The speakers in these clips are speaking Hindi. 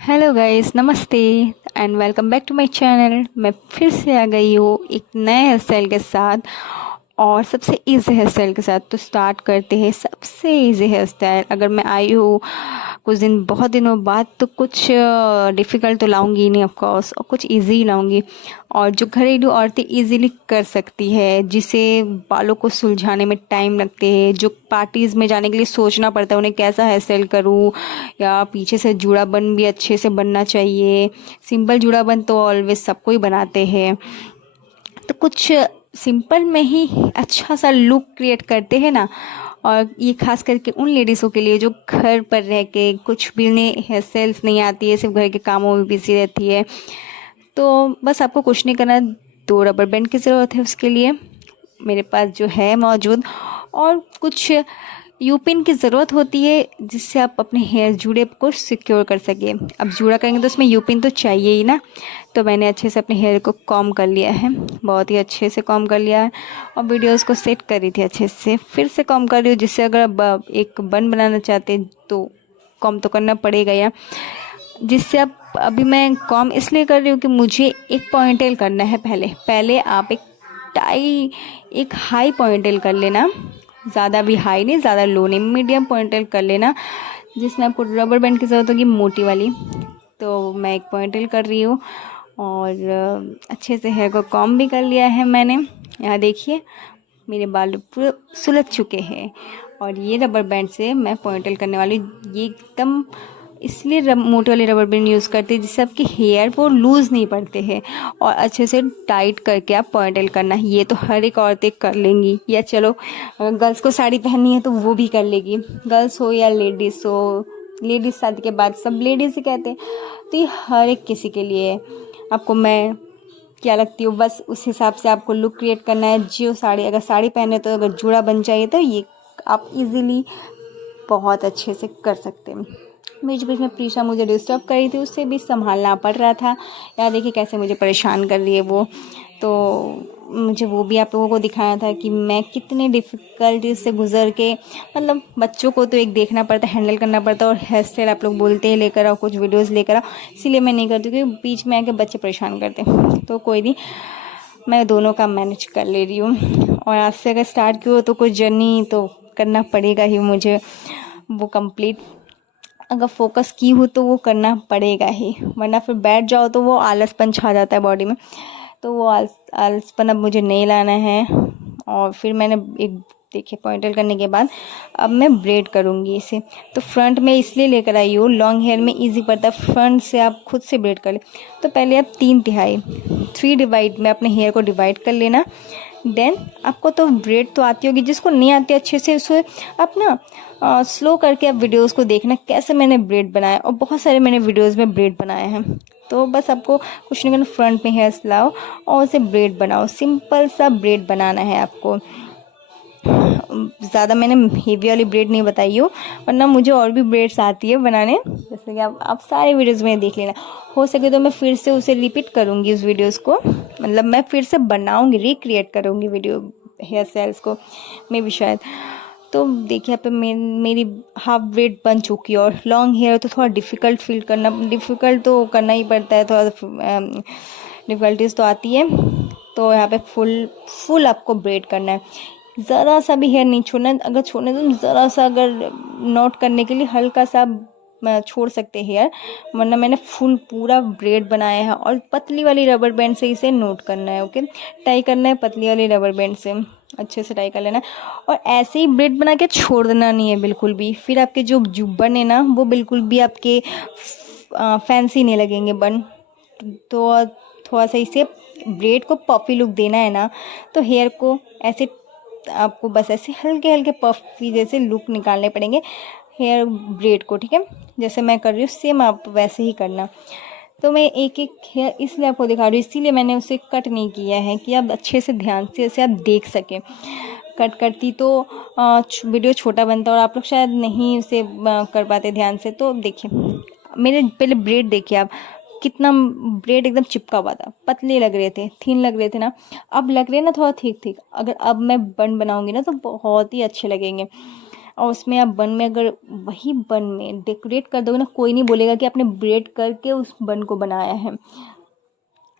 हेलो गाइस, नमस्ते and welcome back to my channel. मैं फिर से आ गई हूँ एक नए हेयर स्टाइल के साथ और सबसे इजी हेयर स्टाइल के साथ। तो स्टार्ट करते हैं सबसे इजी हेयर स्टाइल। अगर मैं आई हूँ कुछ दिन, बहुत दिनों बाद, तो कुछ डिफ़िकल्ट तो लाऊंगी नहीं ऑफ कोर्स, और कुछ इजी ही लाऊंगी और जो घरेलू औरतें इजीली कर सकती है, जिसे बालों को सुलझाने में टाइम लगते हैं, जो पार्टीज़ में जाने के लिए सोचना पड़ता है उन्हें कैसा हेयर स्टाइल करूँ, या पीछे से जूड़ा बन भी अच्छे से बनना चाहिए। सिंपल जूड़ा बन तो ऑलवेज सबको ही बनाते हैं, तो कुछ सिंपल में ही अच्छा सा लुक क्रिएट करते हैं ना। और ये खास करके उन लेडीज़ों के लिए जो घर पर रह के कुछ भी उन्हें हेयर स्टाइल्स नहीं आती है, सिर्फ घर के कामों में बिजी रहती है। तो बस आपको कुछ नहीं करना, 2 रबर बैंड की ज़रूरत है उसके लिए, मेरे पास जो है मौजूद। और कुछ यूपिन की ज़रूरत होती है जिससे आप अपने हेयर जूड़े को सिक्योर कर सके। अब जूड़ा करेंगे तो उसमें यूपिन तो चाहिए ही ना। तो मैंने अच्छे से अपने हेयर को कॉम्ब कर लिया है, बहुत ही अच्छे से कॉम्ब कर लिया है, और वीडियोस को सेट कर रही थी अच्छे से, फिर से कॉम्ब कर रही हूँ, जिससे अगर आप एक बन बनाना चाहते हैं तो कॉम्ब तो करना पड़ेगा। या जिससे अब अभी मैं कॉम इसलिए कर रही हूँ कि मुझे एक पॉइंटेल करना है। पहले पहले आप एक हाई पॉइंटेल कर लेना, ज़्यादा भी हाई नहीं, ज़्यादा लो नहीं, मीडियम पॉइंटेल कर लेना, जिसमें आपको रबर बैंड की ज़रूरत होगी, मोटी वाली। तो मैं एक पॉइंटेल कर रही हूँ और अच्छे से हेयर को कॉम भी कर लिया है मैंने। यहाँ देखिए मेरे बाल पूरे सुलझ चुके हैं, और ये रबर बैंड से मैं पॉइंटेल करने वाली हूँ। ये एकदम इसलिए मोटे वाले रबर बैंड यूज़ करते हैं जिससे आपके हेयर वो लूज़ नहीं पड़ते हैं, और अच्छे से टाइट करके आप पॉइंटेल करना है। ये तो हर एक औरतें कर लेंगी, या चलो अगर गर्ल्स को साड़ी पहननी है तो वो भी कर लेगी, गर्ल्स हो या लेडीज़ हो। लेडीज़ शादी के बाद सब लेडीज़ ही कहते हैं, तो ये हर एक किसी के लिए है। आपको मैं क्या लगती हूँ, बस उस हिसाब से आपको लुक क्रिएट करना है। जो साड़ी, अगर साड़ी पहने तो अगर जूड़ा बन चाहिए तो ये आप इजीली बहुत अच्छे से कर सकते हैं। बीच बीच में प्रीशा मुझे डिस्टर्ब कर रही थी, उससे भी संभालना पड़ रहा था। यार देखिए कैसे मुझे परेशान कर रही है वो, तो मुझे वो भी आप लोगों को दिखाना था कि मैं कितने डिफ़िकल्टी से गुजर के, मतलब बच्चों को तो एक देखना पड़ता है, हैंडल करना पड़ता है, और हेयर स्टाइल आप लोग बोलते हैं लेकर आओ, कुछ वीडियोज़ लेकर आओ, इसीलिए मैं नहीं करती क्योंकि बीच में आके बच्चे परेशान करते हैं। तो कोई नहीं, मैं दोनों का मैनेज कर ले रही हूँ। और आज से अगर स्टार्ट की हो तो कुछ जर्नी तो करना पड़ेगा ही मुझे, वो कंप्लीट अगर फोकस की हो तो वो करना पड़ेगा ही, वरना फिर बैठ जाओ तो वो आलसपन छा जाता है बॉडी में। तो वो आलसपन अब मुझे नहीं लाना है। और फिर मैंने एक देखिए पॉइंटल करने के बाद अब मैं ब्रेड करूँगी इसे। तो फ्रंट में इसलिए लेकर आई हूँ, लॉन्ग हेयर में इजी पड़ता है, फ्रंट से आप खुद से ब्रेड कर ले। तो पहले आप 3/3 3 डिवाइड में अपने हेयर को डिवाइड कर लेना। देन आपको तो ब्रेड तो आती होगी, जिसको नहीं आती अच्छे से उसे आप ना स्लो करके आप वीडियोस को देखना कैसे मैंने ब्रेड बनाया, और बहुत सारे मैंने वीडियोस में ब्रेड बनाए हैं। तो बस आपको कुछ नहीं करना, फ्रंट में हेयर लाओ और उसे ब्रेड बनाओ, सिंपल सा ब्रेड बनाना है आपको। ज़्यादा मैंने हेवी वाली ब्रेड नहीं बताई हो, वरना मुझे और भी ब्रेड्स आती है बनाने, जैसे कि आप सारे वीडियोस में देख लेना। हो सके तो मैं फिर से उसे रिपीट करूँगी उस वीडियोस को, मतलब मैं फिर से बनाऊँगी, रिक्रिएट करूँगी वीडियो हेयर स्टाइल्स को, मैं भी शायद। तो देखिए यहाँ पे मेरी हाफ ब्रेड बन चुकी है। और लॉन्ग हेयर तो थोड़ा डिफ़िकल्ट तो करना ही पड़ता है, थोड़ा डिफ़िकल्टीज तो आती है। तो यहाँ पे फुल आपको ब्रेड करना है, ज़रा सा भी हेयर नहीं छोड़ना है। अगर छोड़ना है तो ज़रा सा, अगर नोट करने के लिए हल्का सा छोड़ सकते हैं हेयर, वरना मैंने फुल पूरा ब्रेड बनाया है। और पतली वाली रबर बैंड से इसे नोट करना है, ओके, टाई करना है पतली वाली रबर बैंड से, अच्छे से टाई कर लेना है। और ऐसे ही ब्रेड बना के छोड़ देना नहीं है बिल्कुल भी, फिर आपके जो बन है ना वो बिल्कुल भी आपके फैंसी नहीं लगेंगे बन। तो थोड़ा सा इसे ब्रेड को पफी लुक देना है ना, तो हेयर को ऐसे आपको बस ऐसे हल्के हल्के पफी जैसे लुक निकालने पड़ेंगे हेयर ब्रेड को, ठीक है। जैसे मैं कर रही हूँ सेम आप वैसे ही करना। तो मैं एक एक हेयर इसलिए आपको दिखा रही हूँ, इसीलिए मैंने उसे कट नहीं किया है कि आप अच्छे से ध्यान से इसे आप देख सकें। कट करती तो वीडियो छोटा बनता और आप लोग शायद नहीं उसे कर पाते ध्यान से। तो देखिए मेरे पहले ब्रेड देखिए आप, कितना ब्रेड एकदम चिपका हुआ था, पतले लग रहे थे, थिन लग रहे थे ना, अब लग रहे हैं ना थोड़ा ठीक ठीक। अगर अब मैं बन बनाऊंगी ना तो बहुत ही अच्छे लगेंगे। और उसमें आप बन में अगर वही बन में डेकोरेट कर दोगे ना, कोई नहीं बोलेगा कि आपने ब्रेड करके उस बन को बनाया है।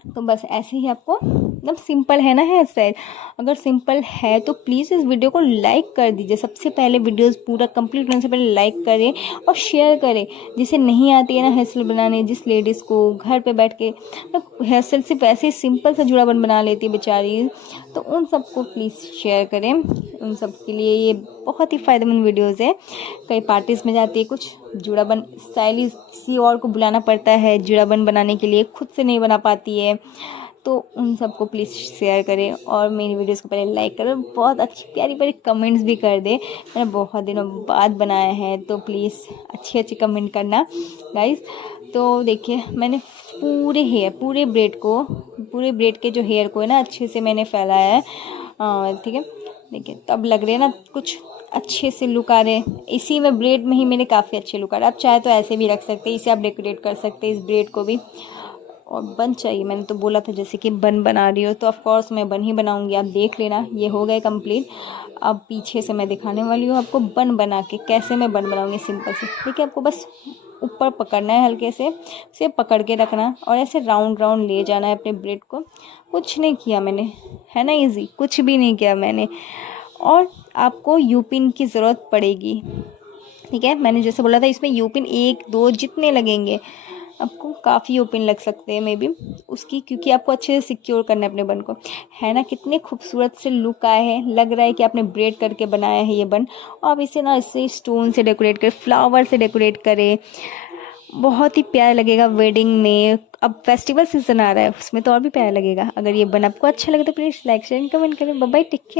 तो बस ऐसे ही आपको एकदम सिंपल है ना हेयर स्टाइल। अगर सिंपल है तो प्लीज़ इस वीडियो को लाइक कर दीजिए। सबसे पहले वीडियोस पूरा कंप्लीट करने से पहले लाइक करें और शेयर करें। जिसे नहीं आती है ना हेयर स्टाइल बनाने, जिस लेडीज़ को घर पे बैठ के हेयर स्टाइल सिर्फ ऐसे ही सिंपल सा जुड़ा बन बना लेती है बेचारी, तो उन सबको प्लीज़ शेयर करें। उन सब के लिए ये बहुत ही फ़ायदेमंद वीडियोज़ है। कई पार्टीज़ में जाती है, कुछ जुड़ा बन स्टाइलिश किसी और को बुलाना पड़ता है जुड़ा बन बनाने के लिए, खुद से नहीं बना पाती है, तो उन सबको प्लीज़ शेयर करें और मेरी वीडियोस को पहले लाइक करें। बहुत अच्छी प्यारी प्यारी कमेंट्स भी कर दें। मैंने बहुत दिनों बाद बनाया है तो प्लीज़ अच्छी अच्छी कमेंट करना गाइस। तो देखिए मैंने पूरे ब्रेड के जो हेयर को है ना अच्छे से मैंने फैलाया है। ठीक है, देखिए तो अब लग रहे हैं ना कुछ अच्छे से लुक आ रहे हैं। इसी में ब्रेड में ही मेरे काफ़ी अच्छे लुक आ रहे हैं। आप चाहे तो ऐसे भी रख सकते हैं, इसे आप डेकोरेट कर सकते हैं इस ब्रेड को भी। और बन चाहिए, मैंने तो बोला था जैसे कि बन बना रही हो तो ऑफ कोर्स मैं बन ही बनाऊंगी। आप देख लेना, ये हो गए कंप्लीट। अब पीछे से मैं दिखाने वाली हूँ आपको बन बना के कैसे मैं बन बनाऊंगी सिंपल से। ठीक है, आपको बस ऊपर पकड़ना है, हल्के से उसे पकड़ के रखना और ऐसे राउंड राउंड ले जाना है अपने ब्रेड को। कुछ नहीं किया मैंने, है ना इजी, कुछ भी नहीं किया मैंने। और आपको यूपिन की ज़रूरत पड़ेगी। ठीक है, मैंने जैसे बोला था इसमें यूपिन 1 2 जितने लगेंगे, आपको काफ़ी यूपिन लग सकते हैं मे बी उसकी, क्योंकि आपको अच्छे से सिक्योर करना है अपने बन को। है ना कितने खूबसूरत से लुक आए हैं, लग रहा है कि आपने ब्रेड करके बनाया है ये बन। और आप इसे ना इससे स्टोन से डेकोरेट करें, फ्लावर से डेकोरेट करें, बहुत ही प्यारा लगेगा वेडिंग में। अब फेस्टिवल सीजन आ रहा है उसमें तो और भी प्यारा लगेगा। अगर ये बन आपको अच्छा लगे तो प्लीज़ लाइक शेयर कमेंट करें। Bye bye, take care.